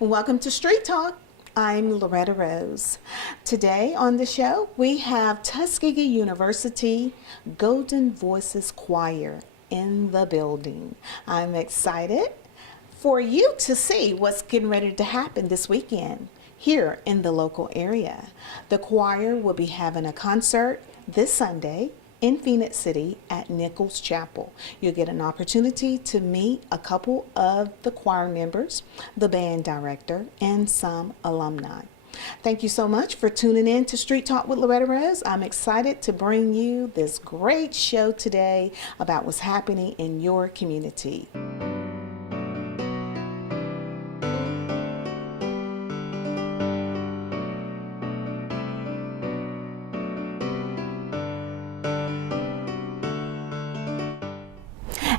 Welcome to Street Talk. I'm Loretta Rose. Today on the show, we have Tuskegee University Golden Voices Choir in the building. I'm excited for you to see what's getting ready to happen this weekend here in the local area. The choir will be having a concert this Sunday in Phoenix City at Nichols Chapel. You'll get an opportunity to meet a couple of the choir members, the band director, and some alumni. Thank you so much for tuning in to Street Talk with Loretta Rose. I'm excited to bring you this great show today about what's happening in your community.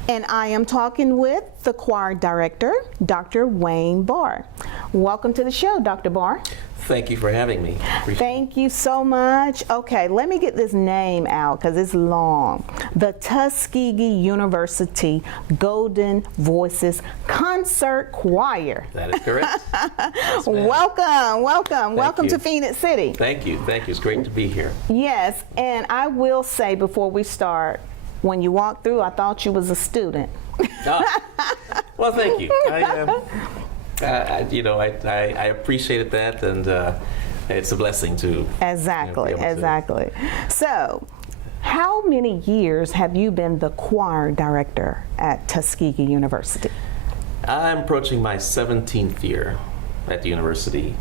And I am talking with the choir director, Dr. Wayne Barr. Welcome to the show, Dr. Barr. Thank you for having me. Thank you so much. Okay, let me get this name out because it's long. The Tuskegee University Golden Voices Concert Choir. That is correct. Yes, welcome to Phoenix City. Thank you. It's great to be here. Yes, and I will say before we start, when you walked through, I thought you was a student. Well, thank you. I appreciated that, and it's a blessing to. Exactly. So, how many years have you been the choir director at Tuskegee University? I'm approaching my 17th year at the university.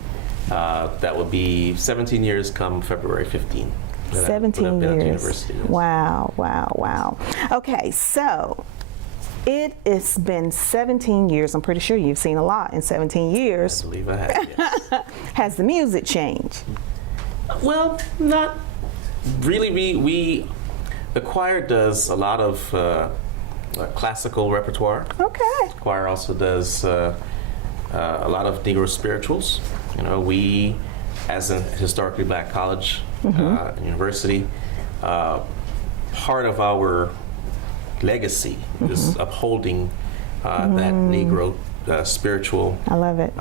That will be 17 years come February 15th. 17 years. Wow. Okay, so it has been 17 years. I'm pretty sure you've seen a lot in 17 years. I believe I have, yes. Has the music changed? Well, not really. The choir does a lot of classical repertoire. Okay. The choir also does a lot of Negro spirituals. We, as a historically black college, university, part of our legacy is upholding that Negro spiritual. I love it.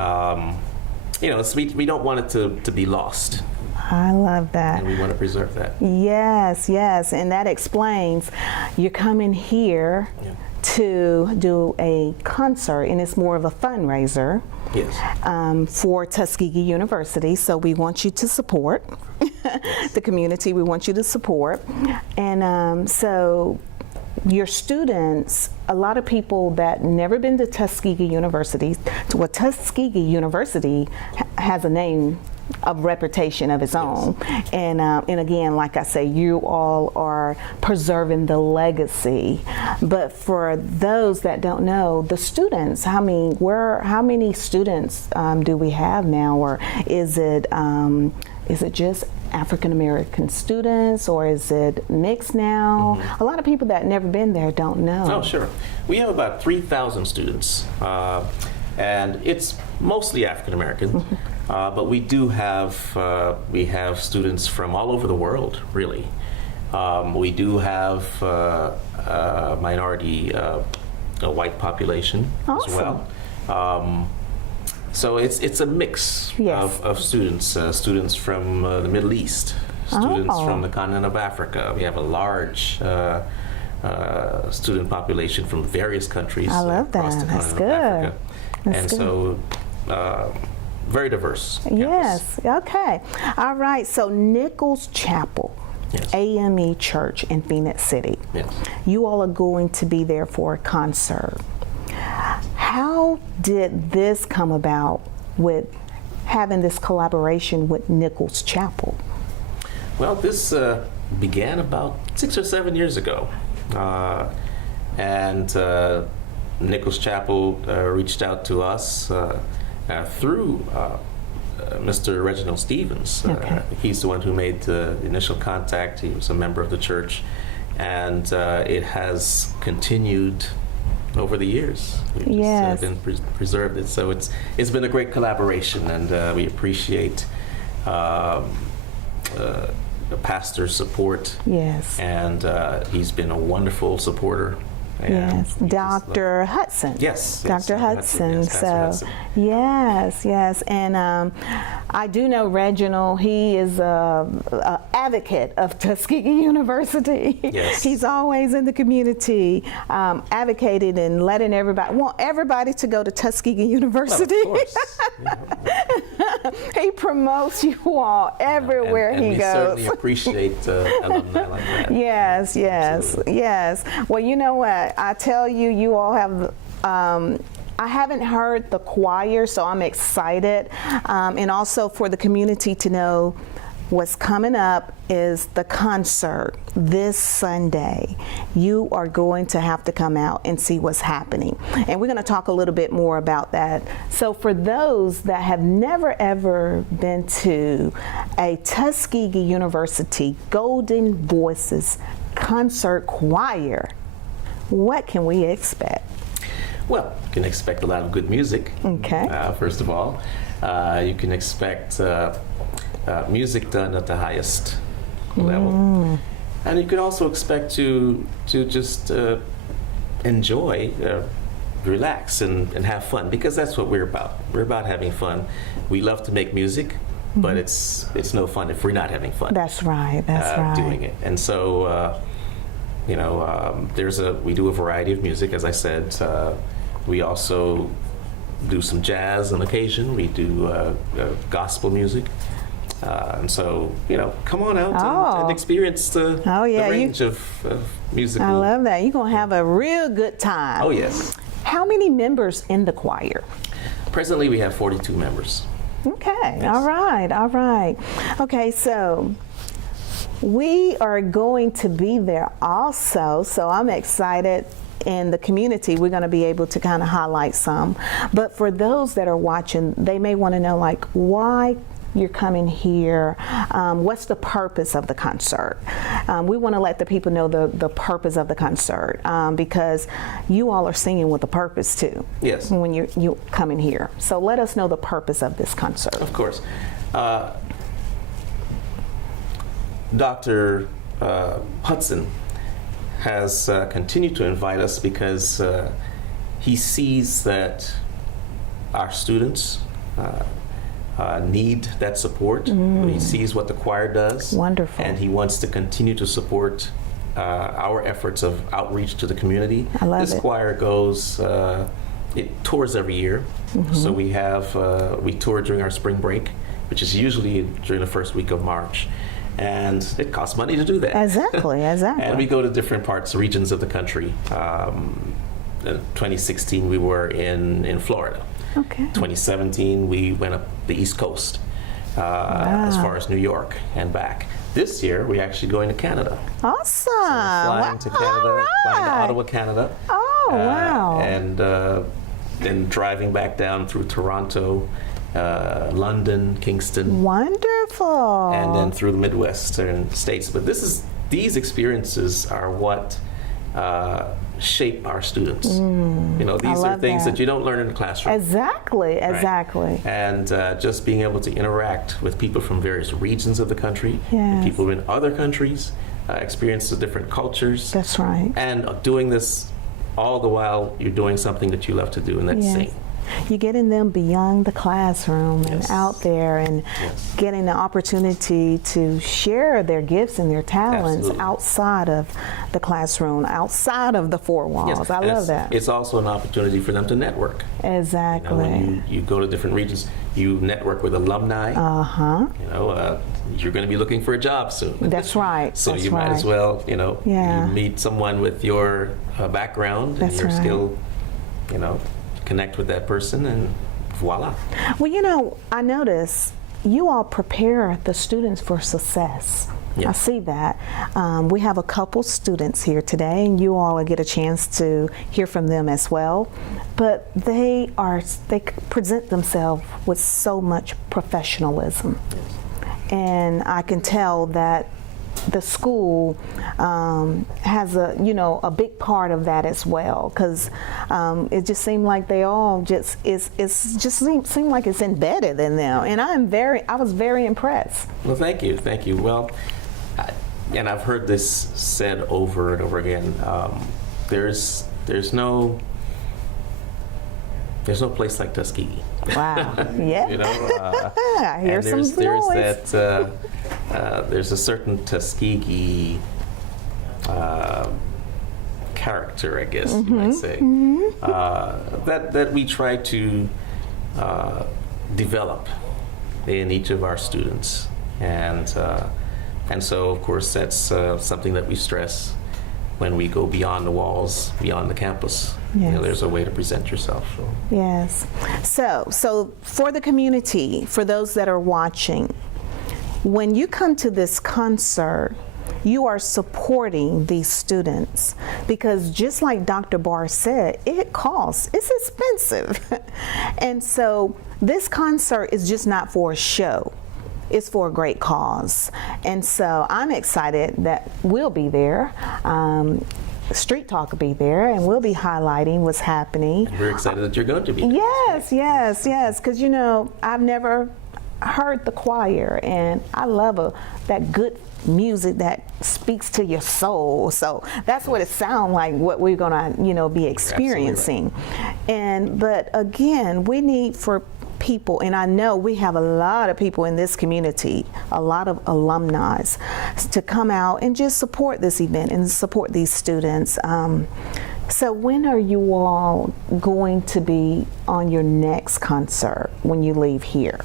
We don't want it to be lost. I love that. And we want to preserve that. Yes, and that explains you're coming here to do a concert, and it's more of a fundraiser. Yes. For Tuskegee University, so we want you to support the community. We want you to support, and so your students. A lot of people that never been to Tuskegee University. Well, Tuskegee University has a name of reputation of its own, and again, like I say, you all are preserving the legacy. But for those that don't know, the students, how many students do we have now, or is it just African American students, or is it mixed now? A lot of people that never been there don't know. Oh, sure. We have about 3,000 students, and it's mostly African American. But we do have students from all over the world, really. We do have a minority, a white population as well. So it's a mix of students. Students from the Middle East, students from the continent of Africa. We have a large student population from various countries. I love across that. the That's continent good. of Africa. So very diverse. Yes. Okay. All right. So Nichols Chapel, AME Church in Phoenix City. Yes. You all are going to be there for a concert. How did this come about with having this collaboration with Nichols Chapel? Well, this began about 6 or 7 years ago. And Nichols Chapel reached out to us through Mr. Reginald Stevens. He's the one who made the initial contact. He was a member of the church, and it has continued over the years. We've just been preserved it. So it's been a great collaboration, and we appreciate the pastor's support. Yes. And he's been a wonderful supporter Yes, Dr. Hudson. Yes, Dr. Hudson. Yes, Pastor Hudson. Yes, and I do know Reginald. He is a advocate of Tuskegee University. Yes. He's always in the community, advocating and letting everybody to go to Tuskegee University. Well, of course. He promotes you all everywhere and he we goes. certainly appreciate alumni like that. Yes. Absolutely. Yes. Well, you know what? I tell you, you all have. I haven't heard the choir, so I'm excited, and also for the community to know what's coming up is the concert this Sunday. You are going to have to come out and see what's happening, and we're going to talk a little bit more about that. So for those that have never ever been to a Tuskegee University Golden Voices concert choir, what can we expect? Well, you can expect a lot of good music. Okay. First of all, you can expect music done at the highest level, and you can also expect to just enjoy, relax, and have fun, because that's what we're about. We're about having fun. We love to make music, but it's no fun if we're not having fun. That's right. That's right. Doing it, and so we do a variety of music, as I said. We also do some jazz on occasion. We do gospel music. And so, come on out and experience the range of musical. I love that. You're going to have a real good time. Oh, yes. How many members in the choir? Presently, we have 42 members. Okay. Yes. All right. Okay, so we are going to be there also, so I'm excited. In the community, we're going to be able to kind of highlight some. But for those that are watching, they may want to know, like, why you're coming here, what's the purpose of the concert? We want to let the people know the purpose of the concert, because you all are singing with a purpose too. Yes. When you coming here. So let us know the purpose of this concert. Of course. Dr. Hudson has continued to invite us because he sees that our students need that support. He sees what the choir does. Wonderful. And he wants to continue to support our efforts of outreach to the community. I love this it. choir goes, it tours every year. So we tour during our spring break, which is usually during the first week of March. And it costs money to do that. Exactly. And we go to different regions of the country. In 2016, we were in Florida. Okay. 2017, we went up the East Coast, as far as New York and back. This year, we're actually going to Canada. Awesome. So we're flying to Canada, flying to Ottawa, Canada. Oh, wow. And then driving back down through Toronto, London, Kingston. Wonderful. And then through the Midwestern states. But these experiences are what shape our students. These are things that you don't learn in the classroom. Exactly. Right? And just being able to interact with people from various regions of the country, Yes. people in other countries, experience the different cultures. That's right. And doing this all the while you're doing something that you love to do, and that's Yes. sing. You're getting them beyond the classroom and Yes. out there, and Yes. getting the opportunity to share their gifts and their talents Absolutely. outside of the classroom, outside of the four walls. Yes. I And love that. It's also an opportunity for them to network. Exactly. When you go to different regions, you network with alumni. You're going to be looking for a job soon. That's right. So That's you might as right. well, Yeah. you meet someone with your background That's and your right. skill, connect with that person, and voila. Well, I notice you all prepare the students for success. Yeah. I see that. We have a couple students here today, and you all will get a chance to hear from them as well. But they present themselves with so much professionalism. And I can tell that the school has a big part of that as well, because it just seemed like they all seem like it's embedded in them, and I was very impressed. Well, thank you. Well, and I've heard this said over and over again. There's there's no place like Tuskegee. Wow. Yeah. You know, I hear and some there's noise. there's a certain Tuskegee character, I guess you might say, that we try to develop in each of our students, and so of course that's something that we stress when we go beyond the walls, beyond the campus. You know, Yes. there's a way to present yourself. So. Yes. So for the community, for those that are watching, when you come to this concert, you are supporting these students, because just like Dr. Barr said, it costs, it's expensive. And so this concert is just not for a show. It's for a great cause. And so I'm excited that we'll be there. Street Talk will be there, and we'll be highlighting what's happening. We're excited that you're going to be there. Yes, because you know, I've never heard the choir, and I love that good music that speaks to your soul. So that's what it sounds like, what we're gonna, you know, be experiencing. And but again, we need for people, and I know we have a lot of people in this community, a lot of alumni, to come out and just support this event and support these students. So when are you all going to be on your next concert when you leave here?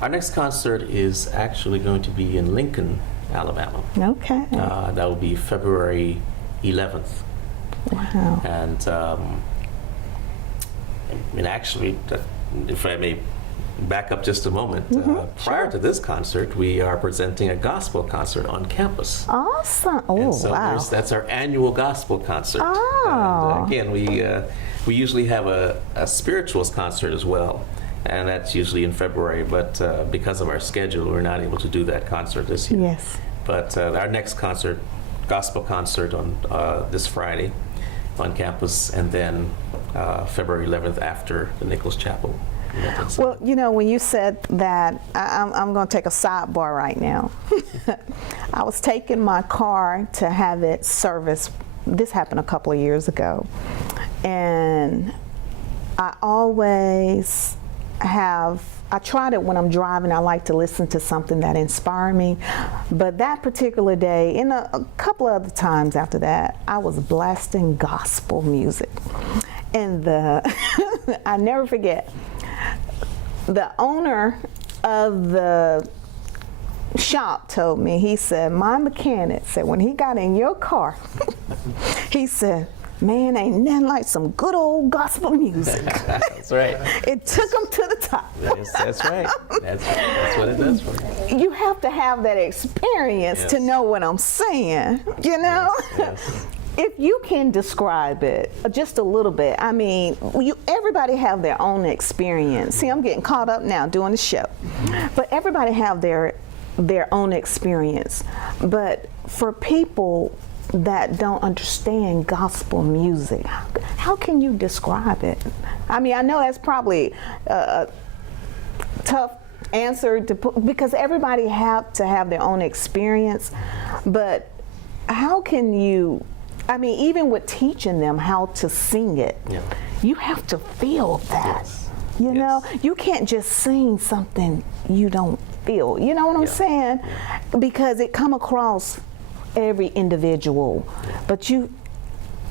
Our next concert is actually going to be in Lincoln, Alabama. Okay. That will be February 11th. Wow. And actually, if I may back up just a moment, prior to this concert, we are presenting a gospel concert on campus. Awesome. Oh, And so wow. that's our annual gospel concert. Oh. And again, we usually have a spirituals concert as well, and that's usually in February, but because of our schedule, we're not able to do that concert this year. Yes. But our next concert, gospel concert on this Friday on campus, and then February 11th after the Nichols Chapel. Well, you know, when you said that, I'm going to take a sidebar right now. I was taking my car to have it serviced. This happened a couple of years ago. And I always I tried it when I'm driving. I like to listen to something that inspires me. But that particular day, and a couple of other times after that, I was blasting gospel music. And I never forget, the owner of the shop told me, he said, my mechanic said when he got in your car, he said, man, ain't nothing like some good old gospel music. That's right. It took him to the top. That's right. That's what it does for you. You have to have that experience to know what I'm saying, you know? Yes. If you can describe it just a little bit, I mean, everybody have their own experience. See, I'm getting caught up now doing the show. But everybody have their own experience. But for people that don't understand gospel music, how can you describe it? I mean, I know that's probably a tough answer to put, because everybody have to have their own experience. But how can you, I mean, even with teaching them how to sing it, you have to feel that. Yes. You know, you can't just sing something you don't feel. You know what I'm saying? Because it come across every individual. But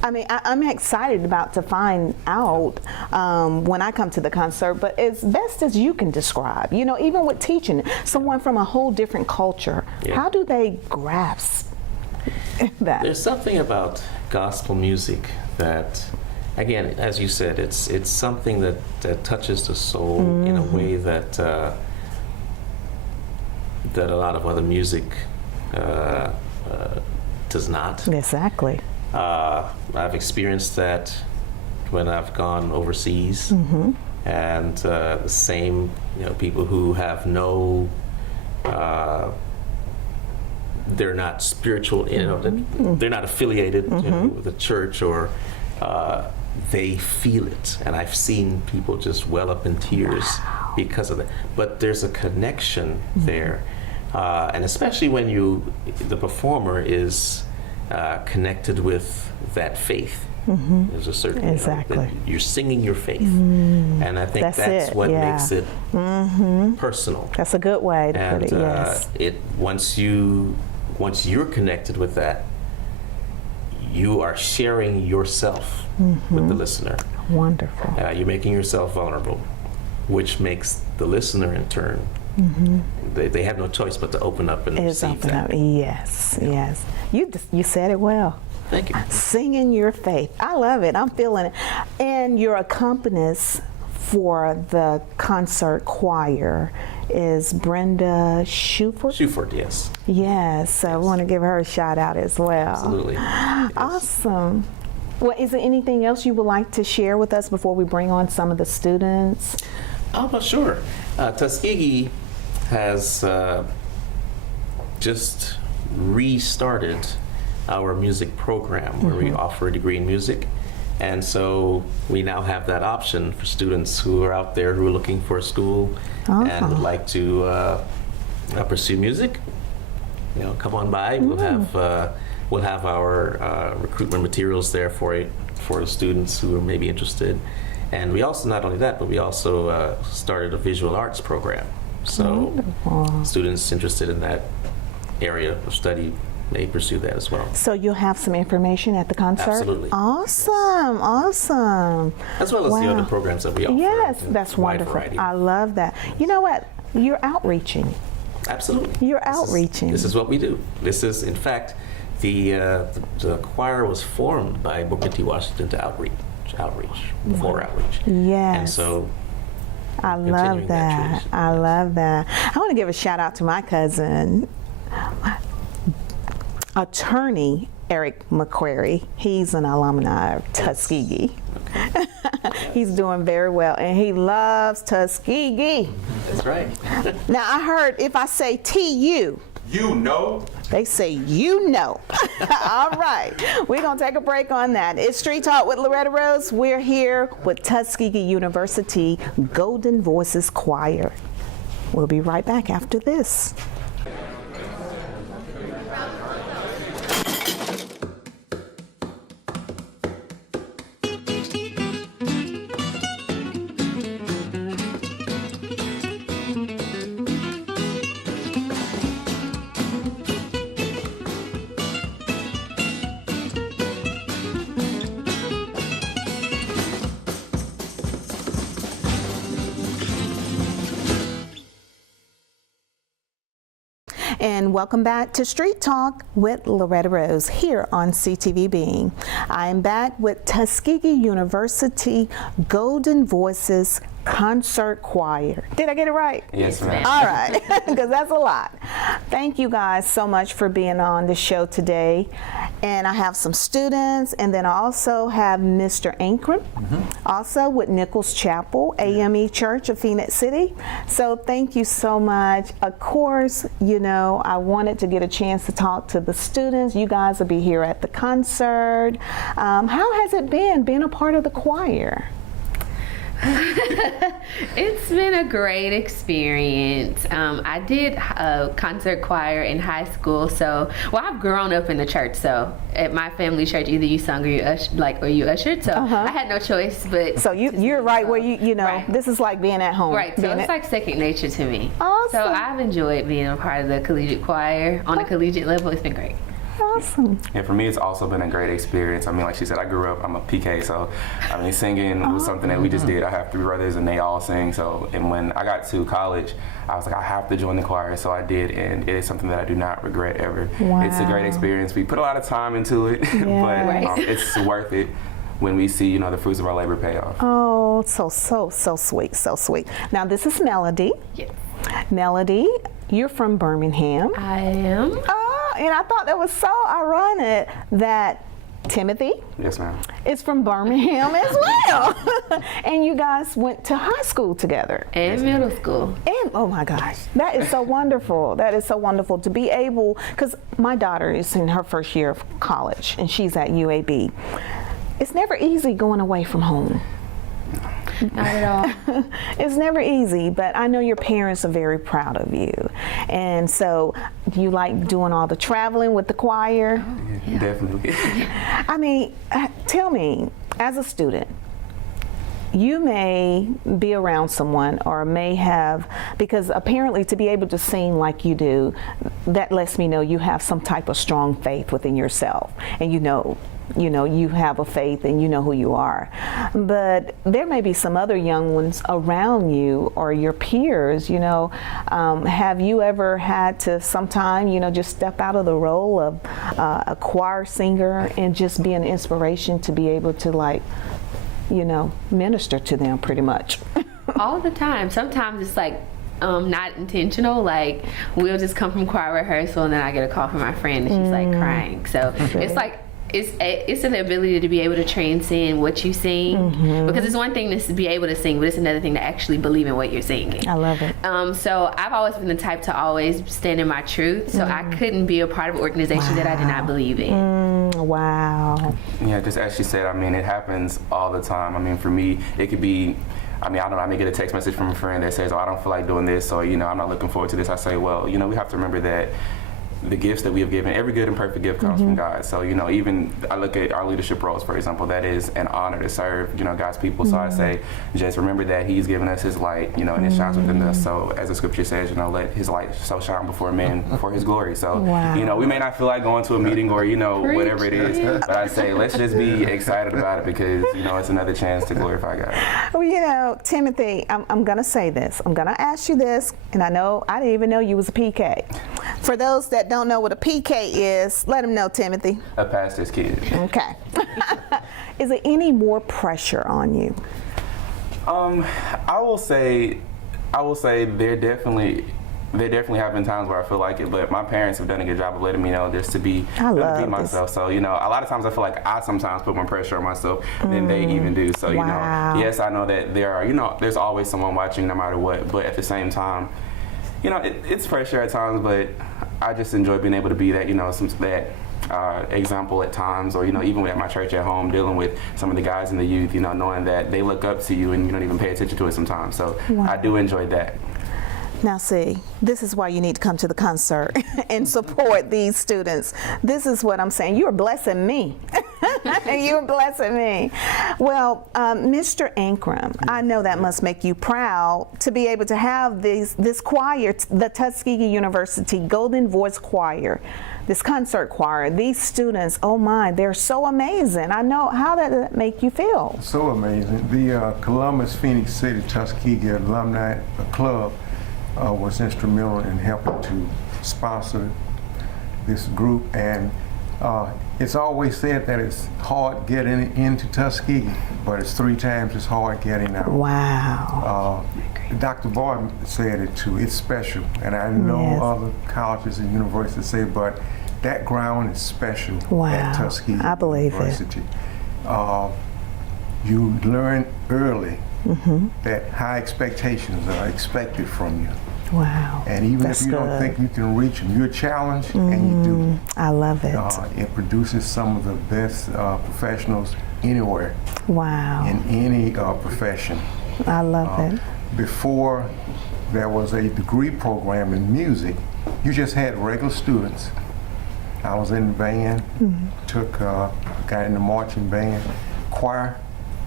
I'm excited about to find out when I come to the concert, but as best as you can describe, you know, even with teaching someone from a whole different culture, how do they grasp that? There's something about gospel music that, again, as you said, it's something that touches the soul in a way that that a lot of other music does not. Exactly. I've experienced that when I've gone overseas, and the same, you know, people who have no, they're not spiritual, you know, they're not affiliated you know, with a church, or they feel it, and I've seen people just well up in tears because of that. But there's a connection there, and especially when the performer is connected with that faith There's a certain, Exactly. that you're singing your faith. And I think That's that's it, what yeah. makes it personal. That's a good way to And put it, yes. once you're connected with that, you are sharing yourself with the listener. Wonderful. You're making yourself vulnerable, which makes the listener in turn, they have no choice but to open up and It's receive open that. up. Yes, yes. You said it well. Thank you. Singing your faith. I love it. I'm feeling it. And your accompanist for the concert choir is Brenda Shuford. Shuford, yes. Yes, I want to give her a shout out as well. Absolutely. Yes. Awesome. Well, is there anything else you would like to share with us before we bring on some of the students? Oh, well, sure. Tuskegee has just restarted our music program where we offer a degree in music. And so we now have that option for students who are out there who are looking for a school and would like to pursue music. Come on by. We'll have our recruitment materials there for the students who are maybe interested. And we also, not only that, but we also started a visual arts program. So students interested in that area of study may pursue that as well. So you'll have some information at the concert? Absolutely. Awesome, awesome. As well as the other programs that we offer. Yes, in that's a wide wonderful. variety. I love that. You know what? You're outreaching. Absolutely. You're outreaching. This is what we do. This is, in fact, the choir was formed by Booker T. Washington to outreach, for outreach. Yes. And so I love continuing that that. tradition. I love that. I want to give a shout out to my cousin, attorney Eric McQuarrie. He's an alumni of Tuskegee. Okay. He's doing very well, and he loves Tuskegee. That's right. Now, I heard if I say TU, You know. they say you know. All right, we're going to take a break on that. It's Street Talk with Loretta Rose. We're here with Tuskegee University Golden Voices Choir. We'll be right back after this. And welcome back to Street Talk with Loretta Rose here on CTV Being. I am back with Tuskegee University Golden Voices Concert Choir. Did I get it right? Yes, ma'am. All right, because that's a lot. Thank you guys so much for being on the show today. And I have some students, and then I also have Mr. Ankrum, also with Nichols Chapel, AME Church of Phoenix City. So thank you so much. Of course, I wanted to get a chance to talk to the students. You guys will be here at the concert. How has it been being a part of the choir? It's been a great experience. I did a concert choir in high school, I've grown up in the church, so at my family church, either you sung or you ushered, so I had no choice but. So you're right where Right. this is like being at home. Right, so it's like second nature to me. Awesome. So I've enjoyed being a part of the collegiate choir. On a collegiate level, it's been great. Awesome. Yeah, for me, it's also been a great experience. I mean, like she said, I grew up, I'm a PK, so singing was something that we just did. I have three brothers and they all sing. And when I got to college, I was like, I have to join the choir, so I did, and it is something that I do not regret ever. Wow. It's a great experience. We put a lot of time into it, but Right. it's worth it when we see, the fruits of our labor pay off. Oh, so sweet, so sweet. Now this is Melody. Yes. Melody, you're from Birmingham. I am. And I thought that was so ironic that Timothy Yes, ma'am. is from Birmingham as well. And you guys went to high school together. And middle school. And oh my gosh, that is so wonderful. That is so wonderful to be able, because my daughter is in her first year of college and she's at UAB. It's never easy going away from home. Not at all. It's never easy, but I know your parents are very proud of you. And so, do you like doing all the traveling with the choir? Yeah, definitely. I mean, tell me, as a student, you may be around someone or may have, because apparently to be able to sing like you do, that lets me know you have some type of strong faith within yourself, and you know you have a faith and you know who you are. But there may be some other young ones around you or your peers, have you ever had to sometime, just step out of the role of a choir singer and just be an inspiration to be able to minister to them pretty much? All the time. Sometimes it's like not intentional. Like we'll just come from choir rehearsal and then I get a call from my friend and she's like crying. So it's like it's an ability to be able to transcend what you sing, because it's one thing to be able to sing, but it's another thing to actually believe in what you're singing. I love it. So I've always been the type to always stand in my truth. So I couldn't be a part of an organization that I did not believe in. Wow. Yeah, just as she said, I mean, it happens all the time. I mean, for me, it could be, I don't know, I may get a text message from a friend that says, I don't feel like doing this, or, I'm not looking forward to this. I say, well, we have to remember that the gifts that we have given, every good and perfect gift comes from God. So, even I look at our leadership roles, for example, that is an honor to serve, God's people. So I say, just remember that He's given us His light, and it shines within us. So as the scripture says, let His light so shine before men for His glory. So, we may not feel like going to a meeting or, whatever it is, but I say, let's just be excited about it because, it's another chance to glorify God. Well, Timothy, I'm going to say this. I'm going to ask you this, and I didn't even know you was a PK. For those that don't know what a PK is, let them know, Timothy. A pastor's kid. Okay. Is there any more pressure on you? I will say there definitely have been times where I feel like it, but my parents have done a good job of letting me know just to be myself. So, a lot of times I feel like I sometimes put more pressure on myself than they even do. So, yes, I know that there are, there's always someone watching no matter what, but at the same time, it's pressure at times, but I just enjoy being able to be that, example at times, or, even at my church at home, dealing with some of the guys in the youth, knowing that they look up to you and you don't even pay attention to it sometimes. So I do enjoy that. Now see, this is why you need to come to the concert and support these students. This is what I'm saying. You're blessing me. You're blessing me. Well, Mr. Ankrum, I know that must make you proud to be able to have this choir, the Tuskegee University Golden Voice Choir, this concert choir. These students, oh my, they're so amazing. I know, how did that make you feel? So amazing. The Columbus Phoenix City Tuskegee Alumni Club was instrumental in helping to sponsor this group, and it's always said that it's hard getting into Tuskegee, but it's 3 times as hard getting out. Wow. Dr. Boyd said it too. It's special, and I know other colleges and universities say, but that ground is special at Tuskegee I believe University. You learn early that high expectations are expected from you. Wow. And even if you don't think you can reach them, you're challenged and you do. I love it. It produces some of the best professionals anywhere. Wow. In any profession. I love it. Before there was a degree program in music, you just had regular students. I was in the band, got in the marching band, choir,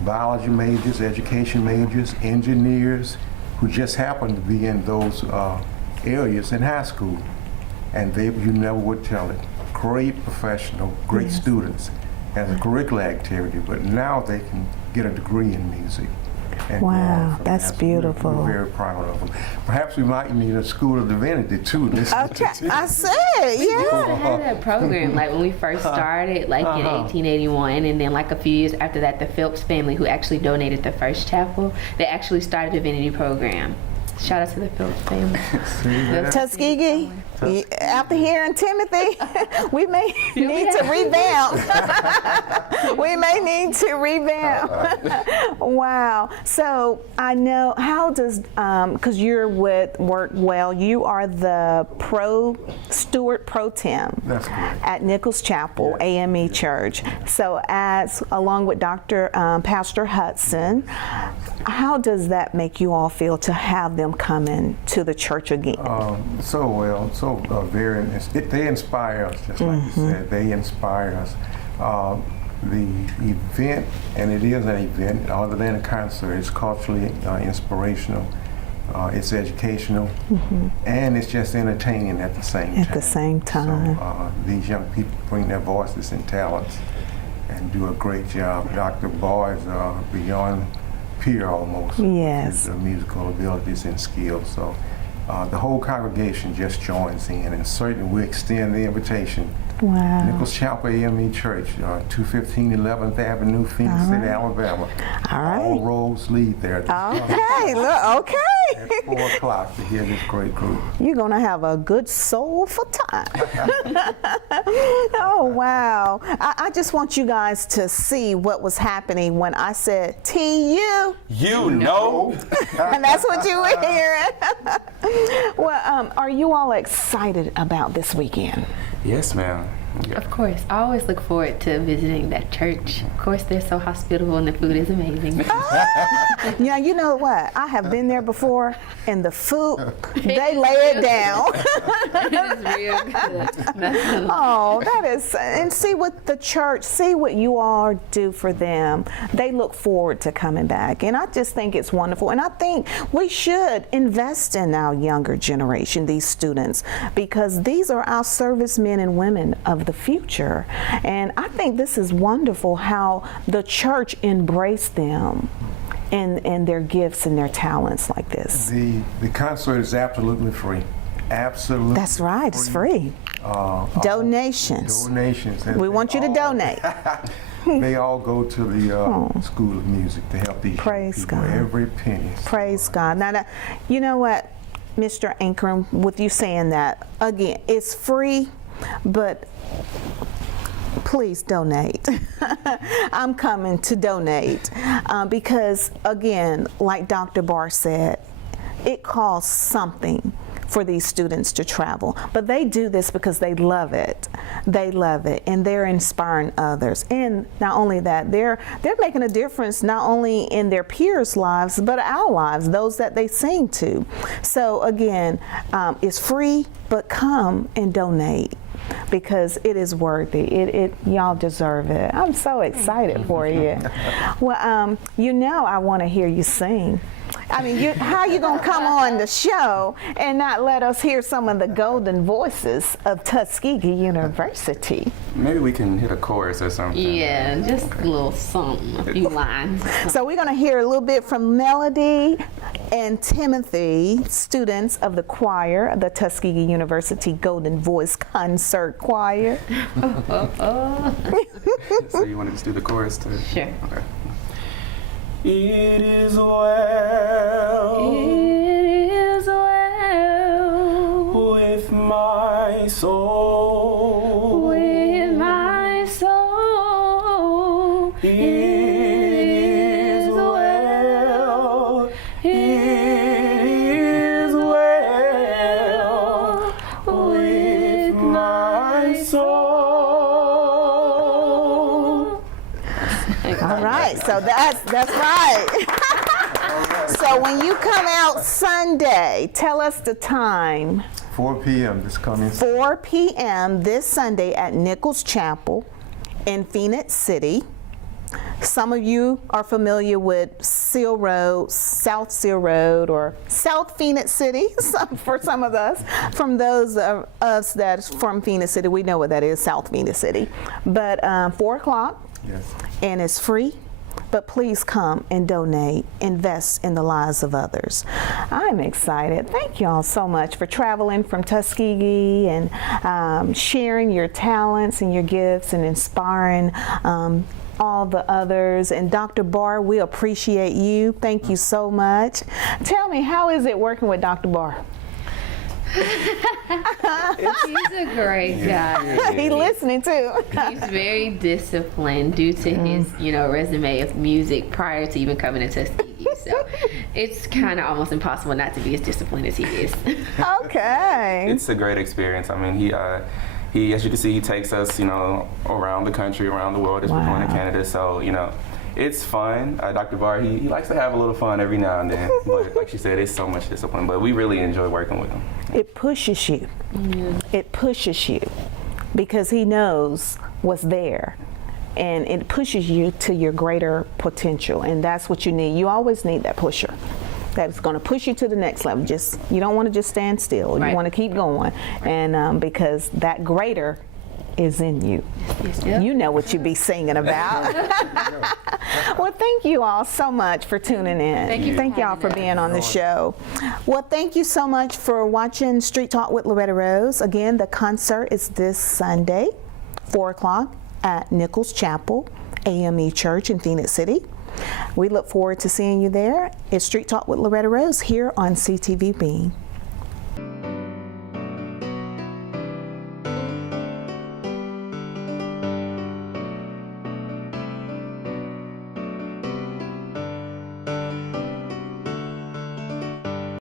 biology majors, education majors, engineers, who just happened to be in those areas in high school. And you never would tell it. Great professional, great students as a curricular activity, but now they can get a degree in music. And wow, that's beautiful. We're very proud of them. Perhaps we might need a school of divinity too. Okay, I said, We used to have that program, like when we first started, like in 1881, and then like a few years after that, the Phelps family, who actually donated the first chapel, they actually started a divinity program. Shout out to the Phelps family. Tuskegee, after hearing Timothy, we may need to revamp. We may need to revamp. Wow. So I know, how does, because you're with Work Well, you are the pro Stewart Pro Tem That's correct. at Nichols Chapel AME Church. So as along with Pastor Hudson, how does that make you all feel to have them come in to the church again? They inspire us, just like you said. They inspire us. The event, and it is an event, other than a concert, it's culturally inspirational. It's educational, and it's just entertaining at the same time. At the same time. So these young people bring their voices and talents and do a great job. Dr. Barr is beyond peer almost. Yes. His musical abilities and skills. So the whole congregation just joins in, and certainly we extend the invitation. Wow. Nichols Chapel AME Church, 215 11th Avenue, Phoenix City, Alabama. All right. All roads lead there. Okay, look, okay. At 4 o'clock to hear this great group. You're going to have a good soulful time. Oh, wow. I just want you guys to see what was happening when I said, T-U. You know. And that's what you were hearing. Well, are you all excited about this weekend? Yes, ma'am. Yeah. Of course, I always look forward to visiting that church. Of course, they're so hospitable and the food is amazing. Yeah, you know what? I have been there before, and the food, they lay it down. It is real good. Oh, that is, and see what the church, see what you all do for them. They look forward to coming back, and I just think it's wonderful. And I think we should invest in our younger generation, these students, because these are our servicemen and women of the future. And I think this is wonderful how the church embraced them and their gifts and their talents like this. The concert is absolutely free. Absolutely. That's right, it's free. Donations. Donations. And We want you to donate. They all go to the School of Music to help these young Praise people. God. Every penny. Praise God. Now, you know what, Mr. Ankrum, with you saying that, again, it's free, but please donate. I'm coming to donate because, again, like Dr. Barr said, it costs something for these students to travel. But they do this because they love it. They love it, and they're inspiring others. And not only that, they're making a difference not only in their peers' lives, but our lives, those that they sing to. So again, it's free, but come and donate, because it is worthy. Y'all deserve it. I'm so excited for you. Well, you know I want to hear you sing. I mean, how you gonna come on the show and not let us hear some of the golden voices of Tuskegee University? Maybe we can hit a chorus or something. Yeah, just a little something, a few lines. So we're gonna hear a little bit from Melody and Timothy, students of the choir, the Tuskegee University Golden Voice Concert Choir. So you want to just do the chorus too? Sure. Okay. It is well. It is well With my soul. with my soul. It is well. It is well with my soul. All right, so that's right. So when you come out Sunday, tell us the time. 4 p.m. this coming 4 p.m. this Sunday at Nichols Chapel in Phoenix City. Some of you are familiar with Seal Road, South Seal Road, or South Phoenix City. For some of us, from those of us that's from Phoenix City, we know what that is, South Phoenix City. But 4 o'clock, Yes. and it's free. But please come and donate, invest in the lives of others. I'm excited. Thank you all so much for traveling from Tuskegee and sharing your talents and your gifts and inspiring all the others. And Dr. Barr, we appreciate you. Thank you so much. Tell me, how is it working with Dr. Barr? He's a great guy. He listening too. He's very disciplined due to his, resume of music prior to even coming to Tuskegee. So it's kind of almost impossible not to be as disciplined as he is. Okay. It's a great experience. I mean, he, as you can see, he takes us, around the country, around the world as we're going to Canada. So, it's fun. Dr. Barr, he likes to have a little fun every now and then. But like she said, it's so much discipline. But we really enjoy working with him. It pushes you. It pushes you because he knows what's there. And it pushes you to your greater potential. And that's what you need. You always need that pusher. That's going to push you to the next level. You don't want to just stand still. Right. You want to keep going. And because that greater is in you. Yep. You know what you be singing about. Well, thank you all so much for tuning in. Thank you y'all for being on the show. Well, thank you so much for watching Street Talk with Loretta Rose. Again, the concert is this Sunday, 4 o'clock at Nichols Chapel, AME Church in Phoenix City. We look forward to seeing you there. It's Street Talk with Loretta Rose here on CTV Beam.